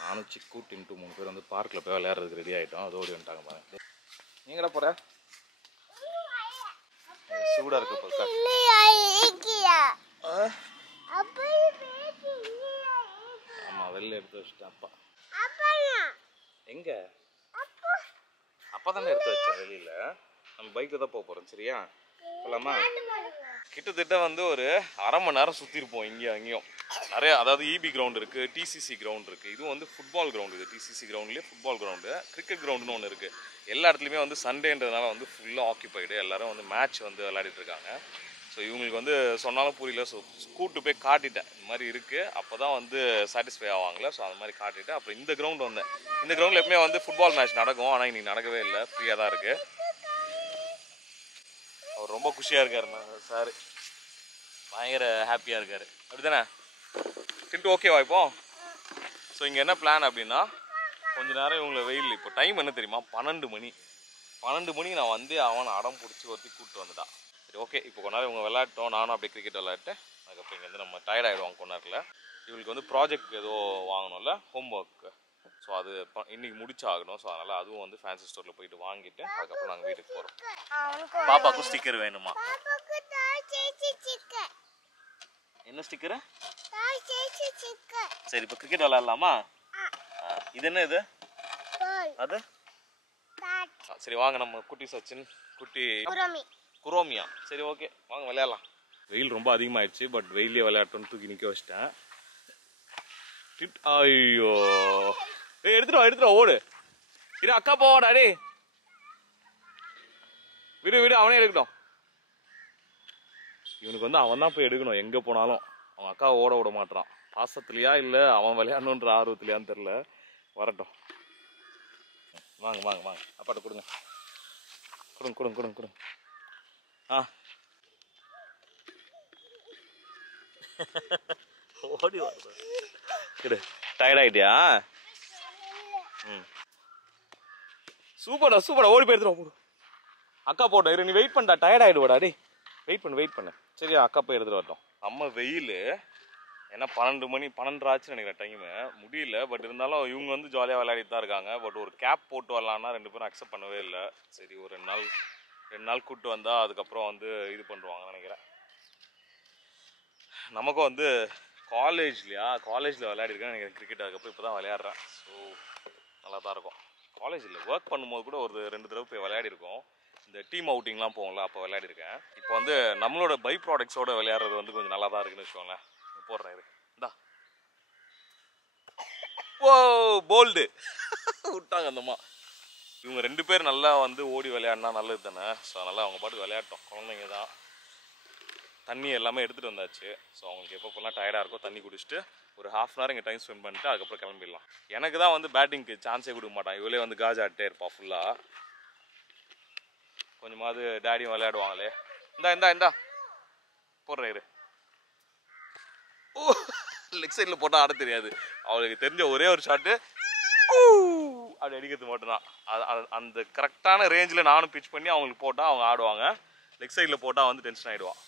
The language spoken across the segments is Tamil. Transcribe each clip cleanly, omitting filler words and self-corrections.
நானும் சிக்கு டின்ட்டு 3 பேர் வந்து பார்க்கில் போய் விளையாடுறதுக்கு ரெடி ஆகிட்டோம். அது ஓடி வந்துட்டாங்க பாருங்க. நீங்களா போகிற சூடாக இருக்கு பக்கா. ஆமாம் வெளில எடுத்து வச்சுட்டேன் அப்பா. எங்க அப்பா தானே எடுத்து வச்சேன் வெளியில். நம்ம பைக்கில் தான் போக போகிறோம். சரியா போகலாமா? கிட்டத்தட்ட வந்து ஒரு அரை மணி நேரம் சுற்றிருப்போம் இங்கேயும் அங்கேயும் நிறைய. அதாவது இபி கிரவுண்ட் இருக்குது, டிசிசி கிரவுண்ட் இருக்குது. இதுவும் வந்து ஃபுட்பால் கிரவுண்டு. இது டிசிசி கிரவுண்ட்லேயே ஃபுட்பால் கிரவுண்டு, கிரிக்கெட் கிரவுண்டுன்னு ஒன்று இருக்குது. எல்லா இடத்துலையுமே வந்து சண்டேன்றதுனால வந்து ஃபுல்லாக ஆக்கியபைடு. எல்லோரும் வந்து மேட்ச் வந்து விளையாடிட்டு இருக்காங்க. ஸோ இவங்களுக்கு வந்து சொன்னாலும் புரியல. ஸோ கூப்பிட்டு போய் காட்டிட்டேன் இந்த மாதிரி இருக்குது. அப்போ தான் வந்து சாட்டிஸ்ஃபை ஆவாங்களே. ஸோ அந்த மாதிரி காட்டிட்டு அப்புறம் இந்த கிரவுண்ட் வந்தேன். இந்த கிரவுண்டில் எப்பவுமே வந்து ஃபுட்பால் மேட்ச் நடக்கும். ஆனால் இன்றைக்கி நடக்கவே இல்லை, ஃப்ரீயாக தான் இருக்குது. அவர் ரொம்ப குஷியாக இருக்கார் சார், பயங்கர ஹாப்பியாக இருக்கார். அப்படி தானே தின்ட்டு ஓகேவா இப்போ? ஸோ இங்கே என்ன பிளான் அப்படின்னா, கொஞ்ச நேரம் இவங்களை வெயில், இப்போ டைம் என்ன தெரியுமா, 12 மணி. 12 மணிக்கு நான் வந்து அவனை அடம் பிடிச்சி ஒருத்தி கூப்பிட்டு வந்துட்டான். சரி ஓகே, இப்போ கொஞ்ச நேரம் இவங்க விளையாட்டோம், நானும் அப்படியே கிரிக்கெட் விளையாட்டேன். அதுக்கப்புறம் இங்கே வந்து நம்ம டயர்ட் ஆகிடுவாங்க கொஞ்ச நேரத்தில். இவங்களுக்கு வந்து ப்ராஜெக்ட் ஏதோ வாங்கணும்ல, ஹோம் ஒர்க்கு. ஸோ அது இன்றைக்கி முடிச்சாகணும். ஸோ அதனால் அதுவும் வந்து ஃபேன்சி ஸ்டோரில் போயிட்டு வாங்கிட்டு அதுக்கப்புறம் நாங்கள் வீட்டுக்கு போகிறோம். பாப்பாவுக்கும் ஸ்டிக்கர் வேணுமா? என்ன ஸ்டிக்கரு? சரி இப்போ கிரிக்கெட் விளையாடலாமா? இது என்ன இது? அது சரி வாங்க, நம்ம குட்டி சச்சின், குட்டி குரோமியா. சரி ஓகே வாங்க விளையாடலாம். வெயில் ரொம்ப அதிகமாகிடுச்சு. பட் வெயிலே விளையாட்டோன்னு தூக்கி நிற்க வச்சிட்டேன். ஐயோ எடுத்துட்டு வா ஓடு. இரு அக்கா போவாடா. டே விடு அவனே எடுக்கட்டும். இவனுக்கு வந்து அவன் தான் போய் எடுக்கணும் எங்கே போனாலும். அவன் அக்கா ஓட விட மாட்டான். பாசத்துலையா இல்லை அவன் விளையாடணுன்ற ஆர்வத்துலையான்னு தெரில. வரட்டும். வாங்க வாங்க வாங்க அப்பாட்ட கொடுங்க. கொடுங்க. ஓடி வா. டயர்ட் ஆகிட்டியா? சூப்பரா ஓடி போய் எடுத்துட்டு போடு. அக்கா போட்டோம். இரு நீ வெயிட் பண்ணா, டயர்ட் ஆகிடுவாடா. டே வெயிட் பண்ணு. சரியா அக்கா போய் எடுத்துட்டு வரட்டும். நம்ம வெயில் ஏன்னா 12 மணி 12 ஆச்சுன்னு நினைக்கிறேன் டைமு. முடியல. பட் இருந்தாலும் இவங்க வந்து ஜாலியாக விளையாடிட்டு தான் இருக்காங்க. பட் ஒரு கேப் போட்டு வரலான்னா 2 பேரும் அக்செப்ட் பண்ணவே இல்லை. சரி ஒரு 2 நாள் கூப்பிட்டு வந்தால் அதுக்கப்புறம் வந்து இது பண்ணுவாங்கன்னு நினைக்கிறேன். நமக்கும் வந்து காலேஜில் விளையாடிருக்கேன் நினைக்கிறேன் கிரிக்கெட். அதுக்கப்புறம் இப்போ தான் விளையாடுறேன். ஸோ நல்லா தான் இருக்கும். காலேஜில் ஒர்க் பண்ணும்போது கூட ஒரு 2 தடவை போய் விளையாடிருக்கோம். இந்த டீம் அவுட்டிங்லாம் போவோம்ல, அப்போ விளையாடிருக்கேன். இப்போ வந்து நம்மளோட பை ப்ராடக்ட்ஸோடு விளையாடுறது வந்து கொஞ்சம் நல்லா தான் இருக்குன்னு வச்சுக்கோங்களேன். போடுறேன் இந்தா. ஓ போல்டு விட்டாங்க அந்தம்மா. இவங்க 2 பேர் நல்லா வந்து ஓடி விளையாடினா நல்லது தானே. ஸோ அதனால் அவங்க பாட்டுக்கு விளையாட்டோம். குழந்தைங்க தான். தண்ணி எல்லாமே எடுத்துகிட்டு வந்தாச்சு. ஸோ அவங்களுக்கு எப்போலாம் டயர்டாக இருக்கோ தண்ணி குடிச்சிட்டு ஒரு ½ hour இங்கே டைம் ஸ்பெண்ட் பண்ணிட்டு அதுக்கப்புறம் கிளம்பிடலாம். எனக்கு தான் வந்து பேட்டிங்க்கு சான்ஸே கொடுக்க மாட்டான். இவளே வந்து காஜ் ஆகிட்டே இருப்பாள் ஃபுல்லாக. கொஞ்சமாவது டேடியும் விளையாடுவாங்களே. இந்தா போடுறேன் இரு. ஓ லெக் சைடில் போட்டால் ஆட தெரியாது. அவளுக்கு தெரிஞ்ச ஒரே ஒரு ஷாட்டு அப்படி அடிக்கிறது மட்டும்தான். அந்த கரெக்டான ரேஞ்சில் நானும் பிச் பண்ணி அவங்களுக்கு போட்டால் அவங்க ஆடுவாங்க. லெக் சைடில் போட்டால் வந்து டென்ஷன் ஆகிடுவான்.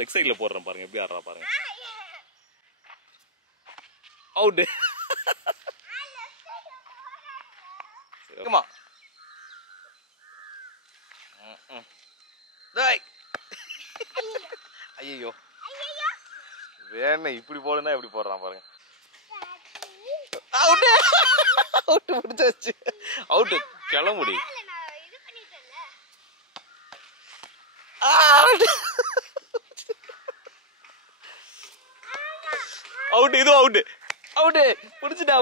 லெக் சைடில் போடுறேன் பாருங்க எப்படி ஆடுறா பாருங்க. அவுட்டு. ஐயோ வேண இப்படி போடுனா எப்படி போடுறான் பாருங்க. அவுட்டு முடிச்சாச்சு. அவுட்டு கிளம்புடி. அவுட்டு இது அவுட்டு பிடிச்சிட்டா.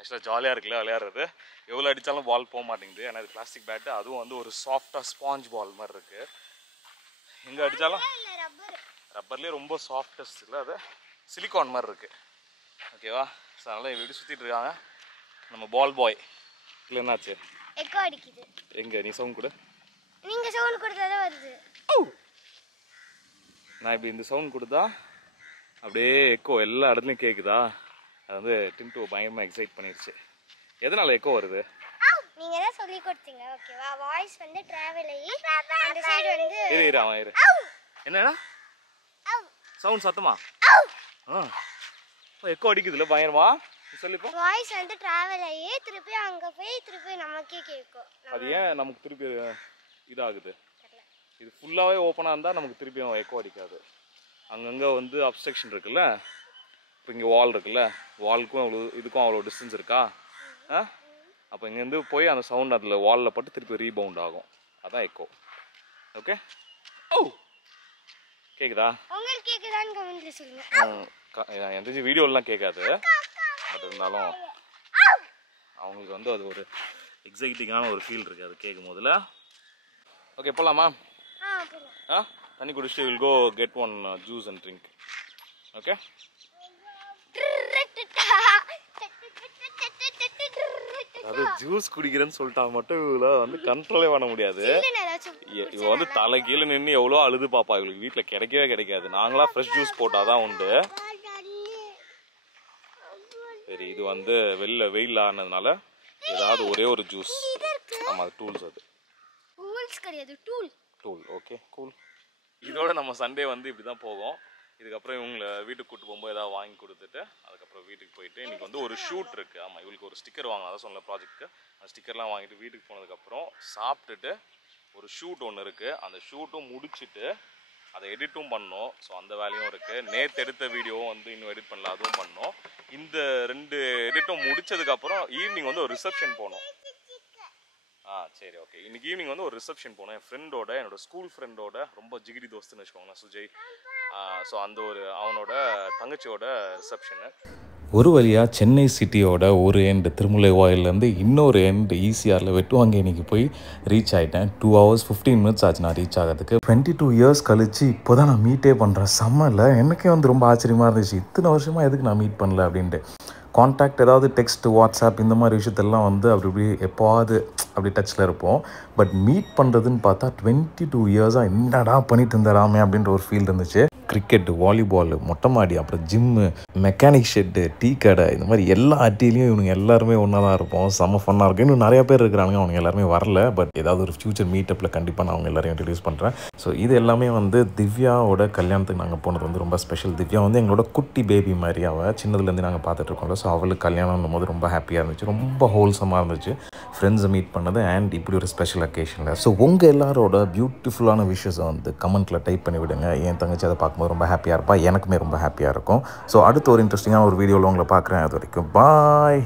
ஆக்சுவலாக ஜாலியாக இருக்குல்ல விளையாடுறது. எவ்வளோ அடித்தாலும் பால் போக மாட்டேங்குது. ஏன்னா இது பிளாஸ்டிக் பேட்டு. அதுவும் வந்து ஒரு சாஃப்டாக ஸ்பாஞ்ச் பால் மாதிரி இருக்குது. எங்கே அடித்தாலும் ரப்பர்லேயே ரொம்ப சாஃப்டஸ்ட் இல்லை, அது சிலிக்கான் மாதிரி இருக்குது. ஓகேவா? ஸோ அதனால் இப்படி சுற்றிட்டு இருக்காங்க நம்ம பால் பாய். இல்லை என்னாச்சு? எக்கோ அடிக்குது. எங்கே நீ சவுண்ட் கொடு. நீங்கள் சவுண்ட் கொடுத்தாதான் வருது. நான் இப்படி இந்த சவுண்ட் கொடுத்தா அப்படியே எக்கோ எல்லா இடத்துலையும் கேட்குதா? அது வந்து டின்ட்டு பயங்கரமாக எக்ஸைட் பண்ணிடுச்சு. எதனால எக்கோ வருது? நீங்க தான் சொல்லி கொடுத்தீங்க. ஓகேவா? வாய்ஸ் வந்து டிராவல் ஆகி அந்த சைடு வந்து இரு அவன் இரு. என்னடா சவுண்ட் சத்தமா? எக்கோ அடிக்குதுல பயங்கரமா. சொல்லிப்போ. வாய்ஸ் வந்து டிராவல் ஆகி திருப்பி அங்க போய் திருப்பி நமக்கே கேட்கும். அது ஏன் நமக்கு திருப்பி இதாகுது? இது ஃபுல்லாவே ஓப்பனா இருந்தா நமக்கு திருப்பி எக்கோ அடிக்காது. அங்கங்க வந்து அப்ஸ்ட்ரக்ஷன் இருக்குல்ல. இப்போ இங்கே வால் இருக்குல்ல, வாலுக்கும் அவ்வளோ இதுக்கும் அவ்வளோ டிஸ்டன்ஸ் இருக்கா? அப்போ இங்கேருந்து போய் அந்த சவுண்ட் அதில் வாலில் பட்டு திருப்பி ரீபவுண்ட் ஆகும். அதான் எக்கோ. ஓகே. ஓ கேட்குதா? உங்களுக்கு கேட்குதான்னு கமெண்ட்ல சொல்லுங்க. எனக்கு தெரிஞ்சு வீடியோலாம் கேட்காது, பட் இருந்தாலும் அவங்களுக்கு வந்து அது ஒரு எக்ஸைட்டிங்கான ஒரு ஃபீல் இருக்குது அது கேட்கும் போதில். ஓகே போகலாமா? தண்ணி குடிச்சிட்டு will go get one juice and drink. Okay. அது ஜூஸ் குடிக்கிறேன்னு சொல்லிட்டா மட்டும் இவள வந்து கண்ட்ரோலே பண்ண முடியாது. இவ வந்து தலை கீழே நின்று எவ்வளோ அழுது பாப்பா. இவளுக்கு வீட்டில் கிடைக்கவே கிடைக்காது. நாங்களா ஃப்ரெஷ் ஜூஸ் போட்டாதான் உண்டு. சரி இது வந்து வெயில் ஆனதுனால ஏதாவது ஒரே ஒரு ஜூஸ். ஆமாம் அது டூல்ஸ். அது டூல்ஸ் கிடையாது, டூல். Okay cool. இதோட நம்ம சண்டே வந்து இப்படி தான் போகும். இதுக்கப்புறம் இவங்களை வீட்டுக்கு கூப்பிட்டு போகும்போது ஏதாவது வாங்கி கொடுத்துட்டு அதுக்கப்புறம் வீட்டுக்கு போயிட்டு இன்றைக்கி வந்து ஒரு ஷூட் இருக்குது. ஆமாம் இவளுக்கு ஒரு ஸ்டிக்கர் வாங்க அதான் சொன்ன ப்ராஜெக்ட்டுக்கு. அந்த ஸ்டிக்கர்லாம் வாங்கிட்டு வீட்டுக்கு போனதுக்கப்புறம் சாப்பிட்டுட்டு ஒரு ஷூட் ஒன்று இருக்குது. அந்த ஷூட்டும் முடிச்சுட்டு அதை எடிட்டும் பண்ணோம். ஸோ அந்த வேலையும் இருக்குது. நேற்று எடுத்த வீடியோவும் வந்து இன்னும் எடிட் பண்ணல, அதுவும் பண்ணோம். இந்த 2 எடிட்டும் முடிச்சதுக்கப்புறம் ஈவினிங் வந்து ஒரு ரிசப்ஷன் போனோம். சரி ஓகே. இன்னைக்கு ஈவினிங் வந்து ஒரு ரிசப்ஷன் போனோம். என் ஃப்ரெண்டோட, என்னோட ஸ்கூல் ஃப்ரெண்டோட ரொம்ப ஜிகிரி தோஸ்துன்னு வச்சுக்கோங்களேன், சுஜய். ஸோ அந்த அவனோட தங்கச்சியோட ரிசப்ஷனு. ஒரு வழியாக சென்னை சிட்டியோட ஒரு எண்டு திருமுல்லை வாயிலேருந்து இன்னொரு எண்டு ஈசிஆரில் வெட்டுவாங்கேணிக்கு போய் ரீச் ஆகிட்டேன். 2 hours 15 minutes ஆச்சு நான் ரீச் ஆகிறதுக்கு. 22 years கழிச்சு இப்போ தான் நான் மீட்டே பண்ணுறேன். செம்மல எனக்கே வந்து ரொம்ப ஆச்சரியமாக இருந்துச்சு. இத்தனை வருஷமாக எதுக்கு நான் மீட் பண்ணல அப்படின்ட்டு. கான்டாக்ட் ஏதாவது டெக்ஸ்ட், வாட்ஸ்அப் இந்த மாதிரி விஷயத்தெல்லாம் வந்து அப்படி எப்போவாது அப்படி டச்சில் இருப்போம். பட் மீட் பண்ணுறதுன்னு பார்த்தா 22 yearsஆக என்னடா பண்ணிட்டு இருந்தாராமே அப்படின்ற ஒரு ஃபீல் இருந்துச்சு. கிரிக்கெட்டு, வாலிபால், மொட்டை மாடி, அப்புறம் ஜிம்மு, மெக்கானிக் ஷெட்டு, டீ கடை, இந்த மாதிரி எல்லா அட்டிலையும் இவனுங்க எல்லாருமே ஒன்றா தான் இருப்போம். செம்ம ஃபன்னாக இருக்கும். இன்னும் நிறையா பேர் இருக்கிறாங்க, அவங்க எல்லாருமே வரல. பட் ஏதாவது ஒரு ஃபியூச்சர் மீட்டப்பில் கண்டிப்பாக நான் அவங்க எல்லாரையும் இன்ட்ரடியூஸ் பண்ணுறேன். ஸோ இது எல்லாமே வந்து திவ்யாவோட கல்யாணத்துக்கு நாங்கள் போனது வந்து ரொம்ப ஸ்பெஷல். திவ்யா வந்து எங்களோட குட்டி பேபி மாதிரி. அவள் சின்னதுலேருந்து நாங்கள் பார்த்துட்ருக்கோம்ல. ஸோ அவளுக்கு கல்யாணம் போது ரொம்ப ஹாப்பியாக இருந்துச்சு, ரொம்ப ஹோல்சமாக இருந்துச்சு ஃப்ரெண்ட்ஸை மீட் பண்ணது அண்ட் இப்படி ஒரு ஸ்பெஷல் அக்கேஷனில். ஸோ உங்கள் எல்லாரோட பியூட்டிஃபுல்லான விஷஸை வந்து கமெண்ட்டில் டைப் பண்ணி விடுங்க. என் தங்கச்சி அதை பார்க்கும்போது ரொம்ப ஹாப்பியாக இருப்பா, எனக்குமே ரொம்ப ஹாப்பியாக இருக்கும். ஸோ அடுத்த ஒரு இன்ட்ரெஸ்டிங்கான ஒரு வீடியோவில் உங்களை பார்க்குறேன். அது வரைக்கும் பாய்.